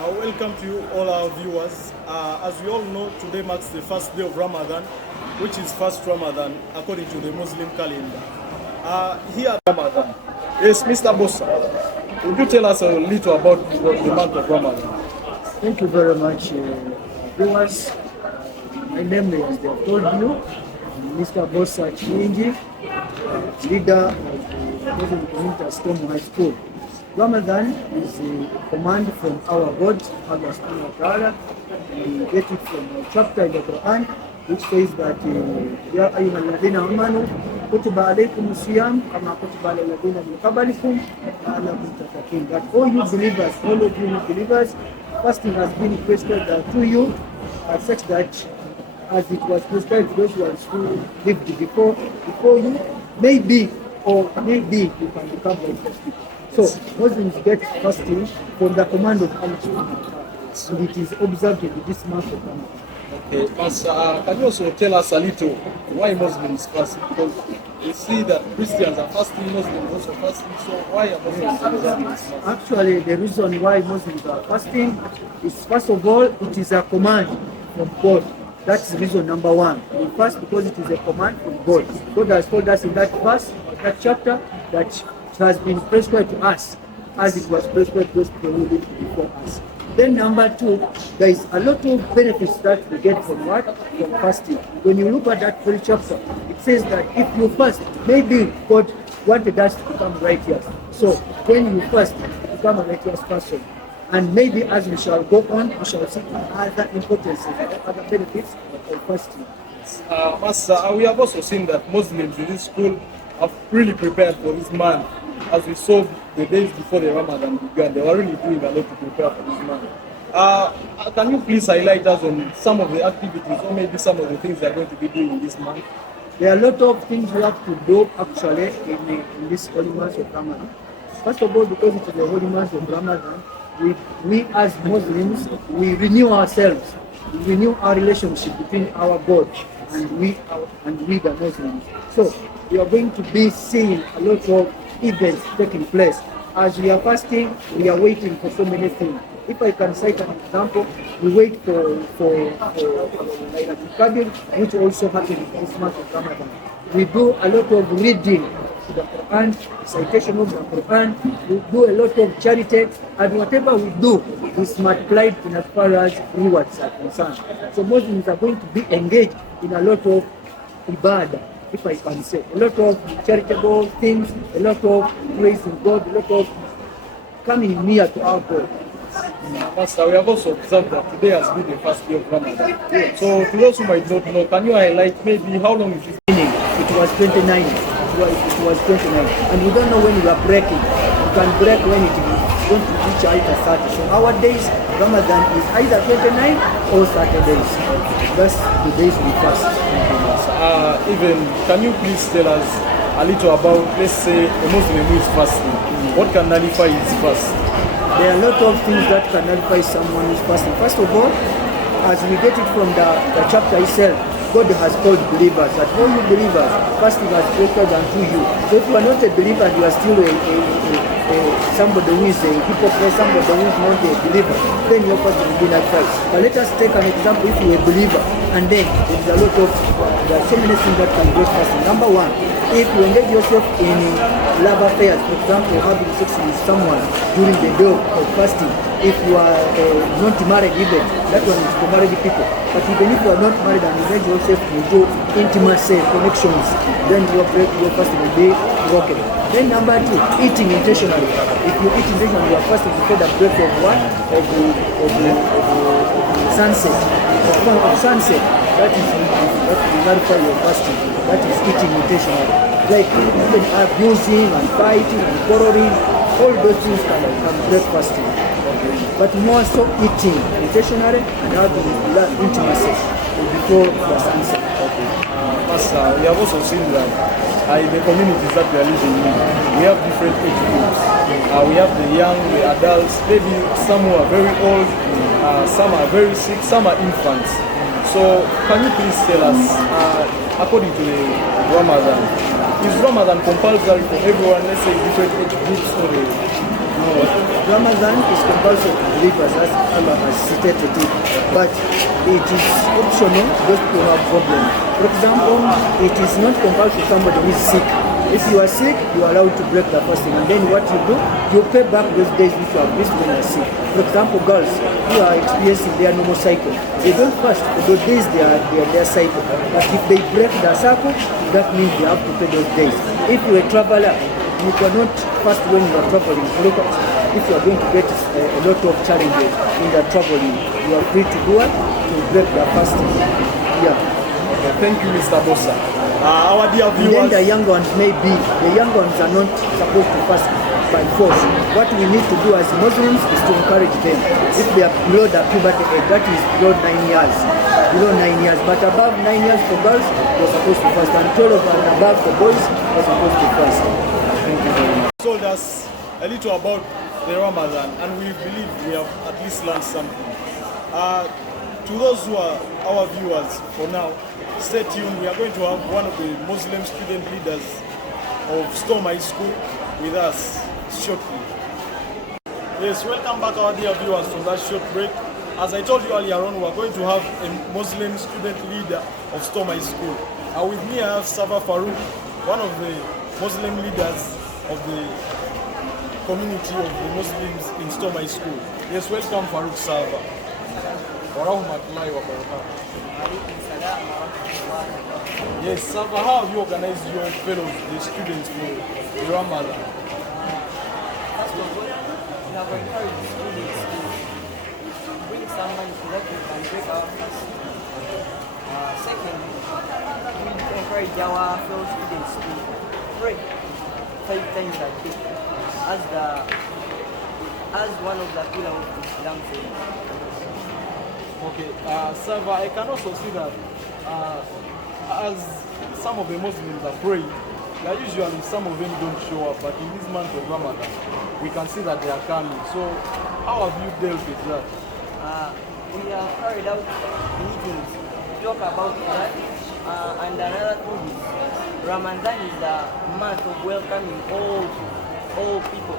Welcome to you, all our viewers. As we all know, today marks the first day of Ramadan, which is first Ramadan according to the Muslim calendar. Here at Ramadan, yes, Mr. Bossa, would you tell us a little about the month of Ramadan? Thank you very much, viewers. My name is, they have told you, Mr. Bossa Chinyingi, leader of the Muslim community Storm High School. Ramadan is a command from our God, Allah subhanahu wa ta'ala. We get it from a chapter in the Quran, which says that Ya ayyuhal ladhina amanu kutiba alaykum siyam kama kutiba alal ladhina min qablikum la'allakum tattaqun. That all you believers, all of you believers, fasting has been prescribed to you such that as it was prescribed to those who lived before you, maybe you can become like fasting. So Muslims get fasting from the command of Allah subhanahu wa ta'ala, and it is observed in this month of Ramadan. Okay, Pastor, can you also tell us a little why Muslims fast? Because we see that Christians are fasting, Muslims also fasting, so why are Muslims observing this fast? Actually, the reason why Muslims are fasting is, first of all, it is a command from God. That's reason number one. We fast because it is a command from God. God has told us in that verse, that chapter, that it has been prescribed to us as it was prescribed to those people who lived before us. Then number two, there is a lot of benefits that we get from what? From fasting. When you look at that very chapter, it says that if you fast, maybe God wanted us to become righteous. So when you fast, you become a righteous person. And maybe as we shall go on, we shall see other importances, other benefits of fasting. Master, we have also seen that Muslims in this school have really prepared for this month. As we saw the days before the Ramadan began, they were really doing a lot to prepare for this month. Can you please highlight us on some of the activities or maybe some of the things they are going to be doing in this month? There are a lot of things we have to do actually in this holy month of Ramadan. First of all, because it is the holy month of Ramadan, we as Muslims, we renew ourselves, we renew our relationship between our God and we the Muslims. So we are going to be seeing a lot of events taking place. As we are fasting, we are waiting for so many things. If I can cite an example, we wait for Laylatul Qadr, which also happens in this month of Ramadan. We do a lot of reading to the Quran, citation of the Quran, we do a lot of charity, and whatever we do is multiplied in as far as rewards are concerned. So Muslims are going to be engaged in a lot of ibadah, if I can say, a lot of charitable things, a lot of praising God, a lot of coming near to our God. Pastor, we have also observed that today has been the first day of Ramadan. Yes. So to those who might not know, can you highlight maybe how long is this? It was 29. It was 29. And we don't know when we are breaking. We can break when it is going to reach either 30. So our days, Ramadan is either 29 or 30 days. That's the days we fast. Even, can you please tell us a little about, let's say, a Muslim who is fasting? What can nullify his fast? There are a lot of things that can nullify someone who is fasting. First of all, as we get it from the chapter itself, God has called believers, that all you believers, fasting has prescribed unto you. So if you are not a believer, you are still somebody who is a hypocrite, somebody who is not a believer, then your fasting will be like that. But let us take an example. If you are a believer, and then there are so many things that can break fasting. Number one, if you engage yourself in love affairs, for example, having sex with someone during the day of fasting, if you are not married even, that one is for married people. But even if you are not married and engage yourself into intimacy connections, then your fasting will be broken. Then number two, eating intentionally. If you eat intentionally, you are fasting before the break of what? Of the sunset. Of sunset. That is what will nullify your fasting. That is eating intentionally. Like even abusing and fighting and quarreling, all those things can break fasting. But more so eating intentionally and having intimacy before the sunset. Pastor, we have also seen that in the communities that we are living in, we have different age groups. We have the young, the adults, maybe some who are very old, some are very sick, some are infants. So can you please tell us, according to the Ramadan, is Ramadan compulsory for everyone, let's say different age groups or no? Ramadan is compulsory to believers, as Allah has stated it, but it is optional those who have problem. For example, it is not compulsory somebody who is sick. If you are sick, you are allowed to break the fasting, and then what you do, you pay back those days which you have missed when you are sick. For example, girls who are experiencing their normal cycle, they don't fast for those days they are their cycle. But if they break the cycle, that means they have to pay those days. If you are a traveler, you cannot fast when you are traveling. Look at, if you are going to get a lot of challenges in the traveling, you are free to do it, to break the fasting. Yeah. Okay, thank you, Mr. Bossa. Our dear viewers. Then the young ones the young ones are not supposed to fast by force. What we need to do as Muslims is to encourage them. If they are below the puberty age, that is below 9 years. Below 9 years, but above 9 years for girls, they're supposed to fast. And 12 and above for boys, they're supposed to fast. Thank you very much. Told us a little about the Ramadan, and we believe we have at least learned something. To those who are our viewers for now, stay tuned. We are going to have one of the Muslim student leaders of Storm High School with us shortly. Yes, welcome back our dear viewers from that short break. As I told you earlier on, we are going to have a Muslim student leader of Storm High School. And with me I have Sava Farouk, one of the Muslim leaders of the community of the Muslims in Storm High School. Yes, welcome Farouk Sava. Warahmatullahi wabarakatuh. Yes, Sava, how have you organized your fellows, the students, for the Ramadan? First of all, we have encouraged the students to bring some money so that we can break our fast. Secondly, we encourage our fellow students to pray 5 times a day as one of the pillars of Islam. Okay, Sava, I can also see that as some of the Muslims are praying, that usually some of them don't show up, but in this month of Ramadan, we can see that they are coming. So, how have you dealt with that? We have carried out meetings to talk about that, and another thing is Ramadan is the month of welcoming all people,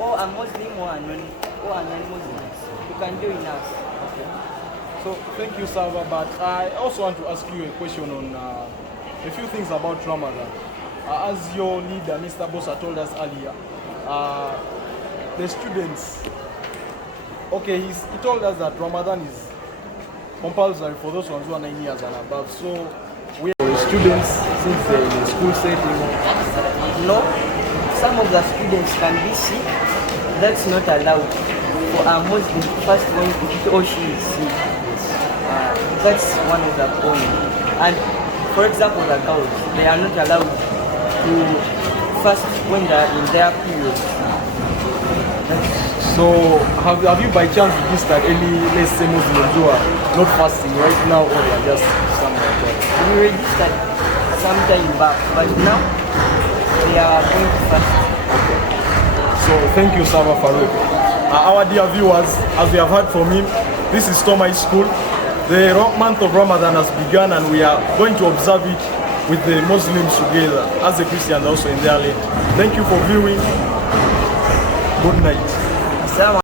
or a Muslim or a non-Muslims. You can join us. Okay. So thank you, Sava. But I also want to ask you a question on a few things about Ramadan. As your leader, Mr. Bossa, told us earlier, the students. Okay, he told us that Ramadan is compulsory for those ones who are 9 years and above. So we are students since they're in the school setting. No, some of the students can be sick. That's not allowed for a Muslim first when he or she is sick. That's one of the points. And for example, the girls, they are not allowed to fast when they are in their period. So have you by chance registered any, let's say, Muslims who are not fasting right now, or they are just somewhere else? We registered some time back, but now they are going to fast. So thank you, Sava Farouk. Our dear viewers, as we have heard from him, this is Storm High School. The month of Ramadan has begun, and we are going to observe it with the Muslims together, as the Christians also in their land. Thank you for viewing. Good night.